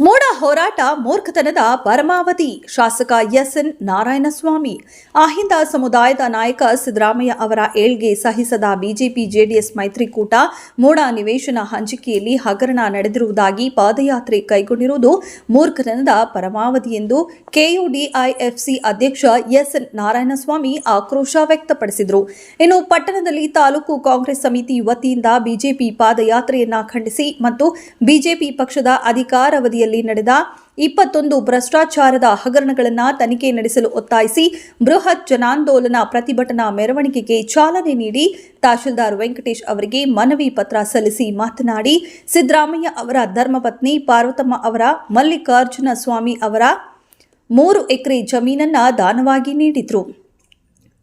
ಮೂಡ ಹೋರಾಟ ಮೂರ್ಖತನದ ಪರಮಾವಧಿ. ಶಾಸಕ S N Narayanaswamy, Ahinda ಸಮುದಾಯದ ನಾಯಕ ಸಿದ್ದರಾಮಯ್ಯ ಅವರ ಏಳ್ಗೆ ಸಹಿಸದ ಬಿಜೆಪಿ ಜೆಡಿಎಸ್ ಮೈತ್ರಿಕೂಟ ಮೋಡ ನಿವೇಶನ ಹಂಚಿಕೆಯಲ್ಲಿ ಹಗರಣ ನಡೆದಿರುವುದಾಗಿ ಪಾದಯಾತ್ರೆ ಕೈಗೊಂಡಿರುವುದು ಮೂರ್ಖತನದ ಪರಮಾವಧಿ ಎಂದು ಕೆಯುಡಿಐಎಫ್ಸಿ ಅಧ್ಯಕ್ಷ ಎಸ್ ಎನ್ ನಾರಾಯಣಸ್ವಾಮಿ ಆಕ್ರೋಶ ವ್ಯಕ್ತಪಡಿಸಿದರು. ಇನ್ನು ಪಟ್ಟಣದಲ್ಲಿ ತಾಲೂಕು ಕಾಂಗ್ರೆಸ್ ಸಮಿತಿ ವತಿಯಿಂದ ಬಿಜೆಪಿ ಪಾದಯಾತ್ರೆಯನ್ನ ಖಂಡಿಸಿ ಮತ್ತು ಬಿಜೆಪಿ ಪಕ್ಷದ ಅಧಿಕಾರಾವಧಿಯಲ್ಲಿ ನಡೆದ ಇಪ್ಪತ್ತೊಂದು ಭ್ರಷ್ಟಾಚಾರದ ಹಗರಣಗಳನ್ನು ತನಿಖೆ ನಡೆಸಲು ಒತ್ತಾಯಿಸಿ ಬೃಹತ್ ಜನಾಂದೋಲನ ಪ್ರತಿಭಟನಾ ಮೆರವಣಿಗೆಗೆ ಚಾಲನೆ ನೀಡಿ ತಹಶೀಲ್ದಾರ್ ವೆಂಕಟೇಶ್ ಅವರಿಗೆ ಮನವಿ ಪತ್ರ ಸಲ್ಲಿಸಿ ಮಾತನಾಡಿ, ಸಿದ್ದರಾಮಯ್ಯ ಅವರ ಧರ್ಮಪತ್ನಿ ಪಾರ್ವತಮ್ಮ ಅವರ, ಮಲ್ಲಿಕಾರ್ಜುನ ಸ್ವಾಮಿ ಅವರ ಮೂರು ಎಕರೆ ಜಮೀನನ್ನ ದಾನವಾಗಿ ನೀಡಿದ್ರು.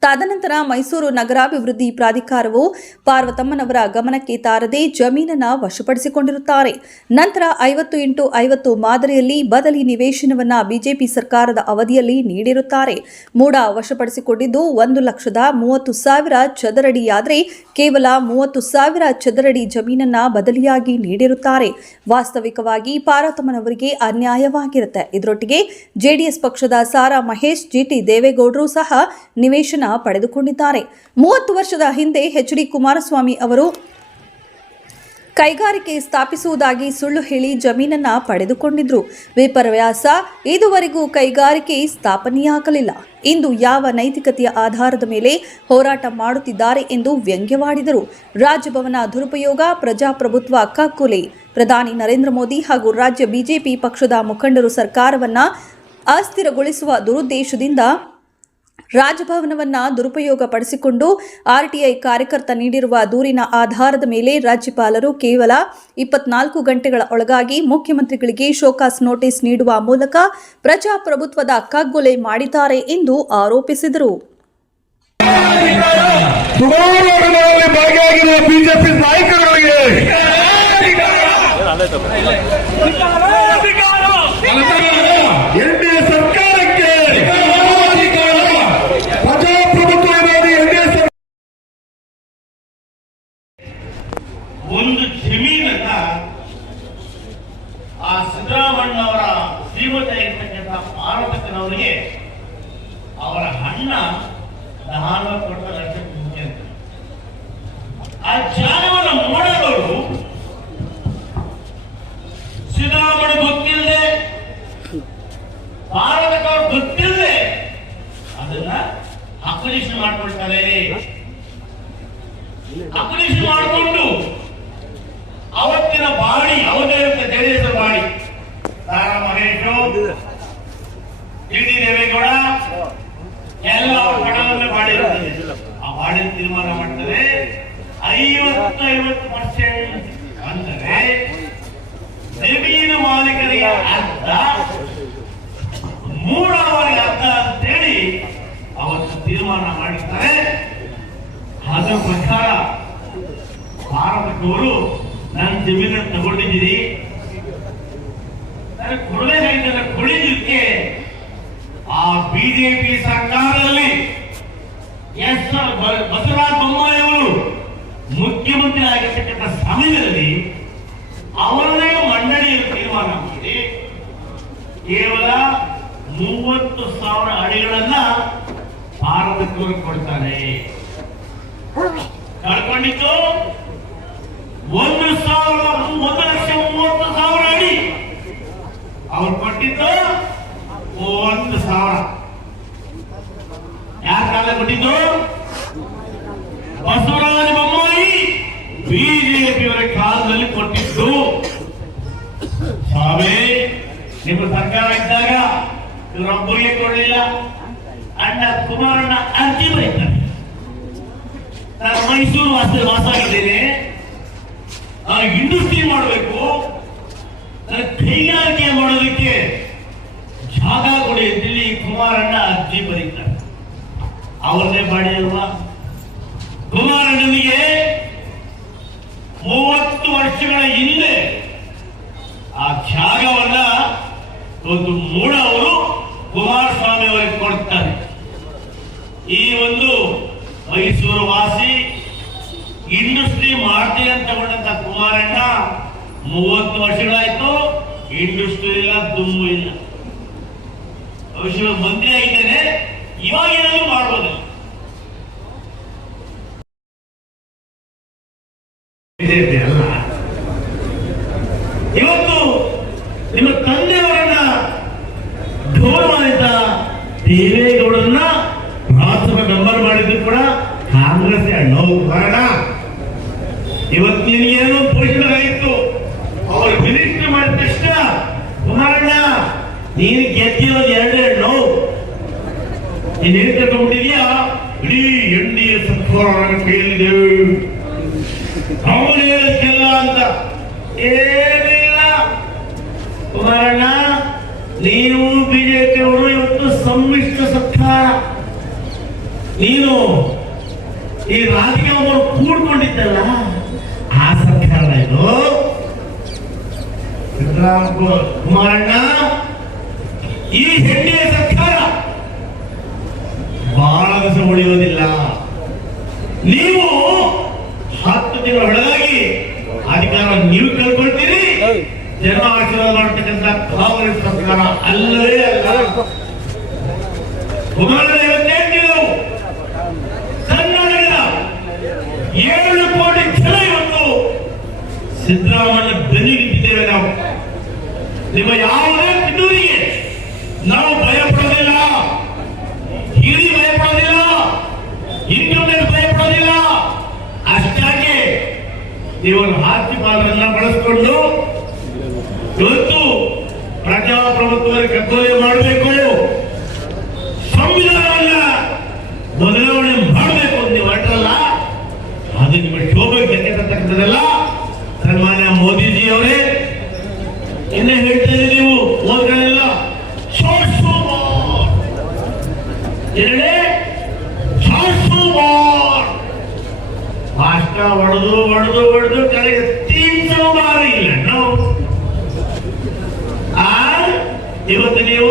ತದನಂತರ ಮೈಸೂರು ನಗರಾಭಿವೃದ್ಧಿ ಪ್ರಾಧಿಕಾರವು ಪಾರ್ವತಮ್ಮನವರ ಗಮನಕ್ಕೆ ತಾರದೆ ಜಮೀನನ್ನು ವಶಪಡಿಸಿಕೊಂಡಿರುತ್ತಾರೆ. ನಂತರ ಐವತ್ತು ಇಂಟು ಐವತ್ತು ಮಾದರಿಯಲ್ಲಿ ಬದಲಿ ನಿವೇಶನವನ್ನು ಬಿಜೆಪಿ ಸರ್ಕಾರದ ಅವಧಿಯಲ್ಲಿ ನೀಡಿರುತ್ತಾರೆ. ಮೂಡ ವಶಪಡಿಸಿಕೊಂಡಿದ್ದು ಒಂದು ಲಕ್ಷದ ಮೂವತ್ತು ಸಾವಿರ ಚದರಡಿಯಾದರೆ ಕೇವಲ ಮೂವತ್ತು ಸಾವಿರ ಚದರಡಿ ಜಮೀನನ್ನ ಬದಲಿಯಾಗಿ ನೀಡಿರುತ್ತಾರೆ. ವಾಸ್ತವಿಕವಾಗಿ ಪಾರ್ವತಮ್ಮನವರಿಗೆ ಅನ್ಯಾಯವಾಗಿರುತ್ತೆ. ಇದರೊಟ್ಟಿಗೆ ಜೆಡಿಎಸ್ ಪಕ್ಷದ ಸಾರಾ ಮಹೇಶ್ ಜಿಟಿ ದೇವೇಗೌಡರು ಸಹ ನಿವೇಶನ ಪಡೆದುಕೊಂಡಿದ್ದಾರೆ. ಮೂವತ್ತು ವರ್ಷದ ಹಿಂದೆ ಎಚ್ ಡಿ ಕುಮಾರಸ್ವಾಮಿ ಅವರು ಕೈಗಾರಿಕೆ ಸ್ಥಾಪಿಸುವುದಾಗಿ ಸುಳ್ಳು ಹೇಳಿ ಜಮೀನನ್ನ ಪಡೆದುಕೊಂಡಿದ್ರು. ವಿಪರ್ಯಾಸ, ಇದುವರೆಗೂ ಕೈಗಾರಿಕೆ ಸ್ಥಾಪನೆಯಾಗಲಿಲ್ಲ. ಇಂದು ಯಾವ ನೈತಿಕತೆಯ ಆಧಾರದ ಮೇಲೆ ಹೋರಾಟ ಮಾಡುತ್ತಿದ್ದಾರೆ ಎಂದು ವ್ಯಂಗ್ಯವಾಡಿದರು. ರಾಜಭವನ ದುರುಪಯೋಗ, ಪ್ರಜಾಪ್ರಭುತ್ವ ಕಕ್ಕುಲೆ ಪ್ರಧಾನಿ ನರೇಂದ್ರ ಮೋದಿ ಹಾಗೂ ರಾಜ್ಯ ಬಿಜೆಪಿ ಪಕ್ಷದ ಮುಖಂಡರು ಸರ್ಕಾರವನ್ನ ಅಸ್ಥಿರಗೊಳಿಸುವ ದುರುದ್ದೇಶದಿಂದ ರಾಜಭವನವನ್ನ ದುರುಪಯೋಗ ಪಡಿಸಿಕೊಂಡು ಆರ್ಟಿಐ ಕಾರ್ಯಕರ್ತ ನೀಡಿರುವ ದೂರಿನ ಆಧಾರದ ಮೇಲೆ ರಾಜ್ಯಪಾಲರು ಕೇವಲ ಇಪ್ಪತ್ನಾಲ್ಕು ಗಂಟೆಗಳ ಒಳಗಾಗಿ ಮುಖ್ಯಮಂತ್ರಿಗಳಿಗೆ ಶೋಕಾಸ್ ನೋಟಿಸ್ ನೀಡುವ ಮೂಲಕ ಪ್ರಜಾಪ್ರಭುತ್ವದ ಕಗ್ಗೊಲೆ ಮಾಡಿದ್ದಾರೆ ಎಂದು ಆರೋಪಿಸಿದರು. ಬಿಜೆಪಿ ನಾಯಕರುಗಳಿಗೆ ಎನ್ಡಿಎ ಸರ್ಕಾರಕ್ಕೆ ಪ್ರಜಾಪ್ರಭುತ್ವವಾಗಿ ಎನ್ಡಿಎ ಸರ್ಕಾರ ಒಂದು ಜಮೀನನ್ನ ಆ ಸಿದ್ದರಾಮಣ್ಣವರ ಶ್ರೀಮತ ಇರ್ತಕ್ಕಂಥ ಪಾರ್ವತಕ್ಕನವರಿಗೆ ಅವರ ಅಣ್ಣ ದಾನ ಕೊಟ್ಟ ಲಕ್ಷಕ್ಕೆ ಮುಂಚೆ ಅಂತ. ಆ ಜ್ಞಾನವನ್ನು ಮಾಡಲು ಸಿದ್ದರಾಮಯ್ಯ ಗೊತ್ತಿಲ್ಲದೆ ಪಾರ್ವತಕ್ಕವ್ರು ಗೊತ್ತಿಲ್ಲದೆ ಅದನ್ನ ಅಪರಿಶೀಲನೆ ಮಾಡ್ಕೊಳ್ತಾರೆ. ಅಪರಿಶೀಲನೆ ಮಾಡಿಕೊಂಡು ಅವತ್ತಿನ ಬಾಡಿ ಅವತ್ತೇ JDS body Tara Mahesh D Deve Gowda, ಎಲ್ಲ ಅವ್ರ ಪಣವನ್ನು ಮಾಡಿರುತ್ತದೆ ಆ ಬಾಡಿ ತೀರ್ಮಾನ ಮಾಡ್ತಾರೆ. ಐವತ್ತು ಐವತ್ತು ಪರ್ಸೆಂಟ್ ಅಂದರೆ ಜಮೀನು ಮಾಲೀಕರಿಗೆ ಅರ್ಧ ಮೂರವರಿಗೆ ಅರ್ಧ ಅಂತೇಳಿ ಅವತ್ತು ತೀರ್ಮಾನ ಮಾಡಿದ್ದಾರೆ ಅದರ ಪ್ರಕಾರ ಭಾರತದವರು ನನ್ನ ಜಮೀನನ್ನು ತಗೊಂಡಿದ್ದೀರಿ. ನನಗೆ ಕೊಡಿಲಿಕ್ಕೆ ಆ ಬಿಜೆಪಿ ಸರ್ಕಾರದಲ್ಲಿ ಎಸ್ ಬಸವರಾಜ ಸಮಯದಲ್ಲಿ ಅವರದೇ ಮಂಡಳಿಯಲ್ಲಿ ತೀರ್ಮಾನ ಮಾಡಿ ಕೇವಲ ಮೂವತ್ತು ಸಾವಿರ ಅಡಿಗಳನ್ನ ಭಾರತಕ್ಕವರು ಕೊಡ್ತಾರೆ. ಕಳ್ಕೊಂಡಿದ್ದು ಒಂದು ಸಾವಿರ, ಒಂದು ಲಕ್ಷ ಮೂವತ್ತು ಸಾವಿರ ಅಡಿ. ಅವ್ರು ಕೊಟ್ಟಿದ್ದು ಒಂದು ಸಾವಿರ. ಯಾರ ಕಾಲ ಕೊಟ್ಟಿದ್ದು? ಬಸವರಾಜ ಕಾಲದಲ್ಲಿ ಕೊಟ್ಟಿದ್ದು. ಸ್ವಾಮಿ, ನಿಮ್ಮ ಸರ್ಕಾರ ಇದ್ದಾಗ ಇವರೊಬ್ಬರಿಗೆ ಕೊಡಲಿಲ್ಲ. ಅಣ್ಣ ಕುಮಾರಣ್ಣ ಅರ್ಜಿ ಬರೀತಾರೆ. ನಾನು ಮೈಸೂರು ವಾಸ ವಾಸ ಆಗಿದ್ದೇನೆ ನಾನು ಇಂಡಸ್ಟ್ರಿ ಮಾಡಬೇಕು. ನಾನು ಕೈಗಾರಿಕೆ ಮಾಡೋದಕ್ಕೆ ಜಾಗ ಕೊಡಿ ಅಂತೇಳಿ ಕುಮಾರಣ್ಣ ಅರ್ಜಿ ಬರೀತಾರೆ. ಅವರನ್ನೇ ಮಾಡಿ ಅಲ್ವಾ ಕುಮಾರಣ್ಣನಿಗೆ ಮೂವತ್ತು ವರ್ಷಗಳ ಹಿಂದೆ ಆ ಜಾಗವನ್ನ ಒಂದು ಮೂಡ ಅವರು ಕುಮಾರಸ್ವಾಮಿ ಅವರಿಗೆ ಕೊಡ್ತಾರೆ ಈ ಒಂದು ಮೈಸೂರು ವಾಸಿ ಇಂಡಸ್ಟ್ರಿ ಮಾಡ್ತೀನಿ ಅಂತ ತಗೊಂಡಂತ ಕುಮಾರಣ್ಣ ಮೂವತ್ತು ವರ್ಷಗಳಾಯ್ತು, ಇಂಡಸ್ಟ್ರಿ ಇಲ್ಲ ದುಮ್ಮು ಇಲ್ಲ. ಭವಿಷ್ಯ ಮಂತ್ರಿ ಆಗಿದ್ದೇನೆ, ಇವಾಗ ಏನಾದ್ರು ಅಲ್ಲ. ಇವತ್ತು ನಿಮ್ಮ ತಂದೆಯವರನ್ನ ಗೌರವಾನ್ವಿತ ದೇವೇಗೌಡರನ್ನ ರಾಜ್ಯಸಭಾ ಮೆಂಬರ್ ಮಾಡಿದ್ರು ಕೂಡ ಕಾಂಗ್ರೆಸ್ ನೋವು ಕಾರಣ ಇವತ್ತು ನಿನಗೇನೋ ಪೋಷಣೆಗಾಗಿತ್ತು ಅವರು ಮಿನಿಸ್ಟರ್ ಮಾಡಿದ ತಕ್ಷಣ ಕುಮಾರಣ್ಣ ನೀನು ಗೆದ್ದಿರೋದು ಎರಡೆರಡು. ನೋವು ನೀನ್ ಏನ್ ತಗೊಂಡಿದ್ಯಾ ಇಡೀ ಎನ್ ಡಿ ಎ ಸರ್ಕಾರ ಅವನು ಹೇಳಕ್ಕೆಲ್ಲ ಅಂತ. ಏನಿಲ್ಲ. ಕುಮಾರಣ್ಣ, ನೀವು ಬಿಜೆಪಿ ಅವರು ಇವತ್ತು ಸಮ್ಮಿಶ್ರ ಸರ್ಕಾರ. ನೀನು ಈ ರಾಜಕೀಯವರು ಕೂಡ್ಕೊಂಡಿದ್ದಲ್ಲ, ಆ ಸರ್ಕಾರ ಇದು. ಕುಮಾರಣ್ಣ ಈ ಹೆಣ್ಣೆಯ ಸರ್ಕಾರ ಬಹಳ ದಿವಸ ಉಳಿಯೋದಿಲ್ಲ. ನೀವು ಹತ್ತು ದಿನ ಒಳಗಾಗಿ ಅಧಿಕಾರ ನೀವು ಕಳ್ಕೊಳ್ತೀರಿ. ಜನ ಆಶೀರ್ವಾದ ಮಾಡ್ತಕ್ಕಂಥ ಕಾಂಗ್ರೆಸ್ ಸರ್ಕಾರ ಅಲ್ಲವೇ ಅಲ್ಲ. ನೀವು ಕರ್ನಾಟಕದ ಏಳು ಕೋಟಿ ಜನ ಇವತ್ತು ಸಿದ್ದರಾಮಯ್ಯ ಬೆನ್ನಿಗಿಟ್ಟಿದ್ದೇವೆ ನಾವು. ನಿಮ್ಮ ಯಾವುದೇ ಪಿತೂರಿಗೆ ನಾವು ಭಯಪಡೋದಿಲ್ಲ. ಹಿಡಿ ಭಯಪಡೋದಿಲ್ಲ. ಇಂಟರ್ನೆಟ್ ಭಯಪಡೋದಿಲ್ಲ. ಅಷ್ಟಾಗಿ ನೀವು ಹಾಸ್ಯಪಾಲರನ್ನ ಬಳಸಿಕೊಂಡು ಇವತ್ತು ಪ್ರಜಾಪ್ರಭುತ್ವ ಕರ್ತವ್ಯ ಮಾಡಬೇಕು ಸಂವಿಧಾನವನ್ನ ಬದಲಾವಣೆ ಮಾಡಬೇಕು ಅಂತ ನೀವು ಹೊರಟಲ್ಲ ಅದು ನಿಮ್ಮ ಶೋಭೆ ತಕ್ಕಂಥದ್ದಲ್ಲ ಸನ್ಮಾನ್ಯ ಮೋದಿಜಿ ಅವರೇ ಇನ್ನೇ ಹೇಳ್ತಾ ಇದ್ದೀರಿ ನೀವು ಓದ್ಗಳೆಲ್ಲ ಎರಡೇ ಭಾಷಣ ಹೊಡೆದು ಹೊಡೆದು ಹೊಡೆದು ಕಡೆಗೆ ಬಾರಿ ಇಲ್ಲ. ಇವತ್ತು ನೀವು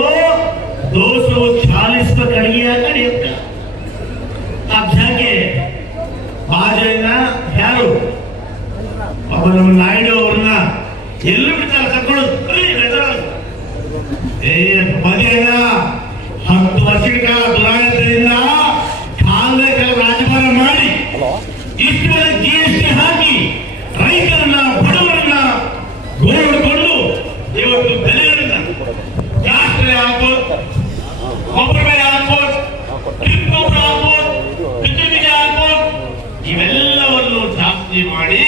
ಇವೆಲ್ಲವನ್ನು ಜಾಸ್ತಿ ಮಾಡಿ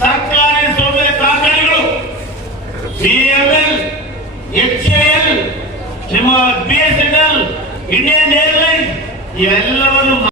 ಸರ್ಕಾರಿ ಸೌಲಭ್ಯ ಕಾರ್ಖಾನೆಗಳು ಬಿಎಂಎಲ್ ಎಚ್ ಎಲ್ ನಿಮ್ಮ B S N L Indian airlines ಇವೆಲ್ಲವನ್ನು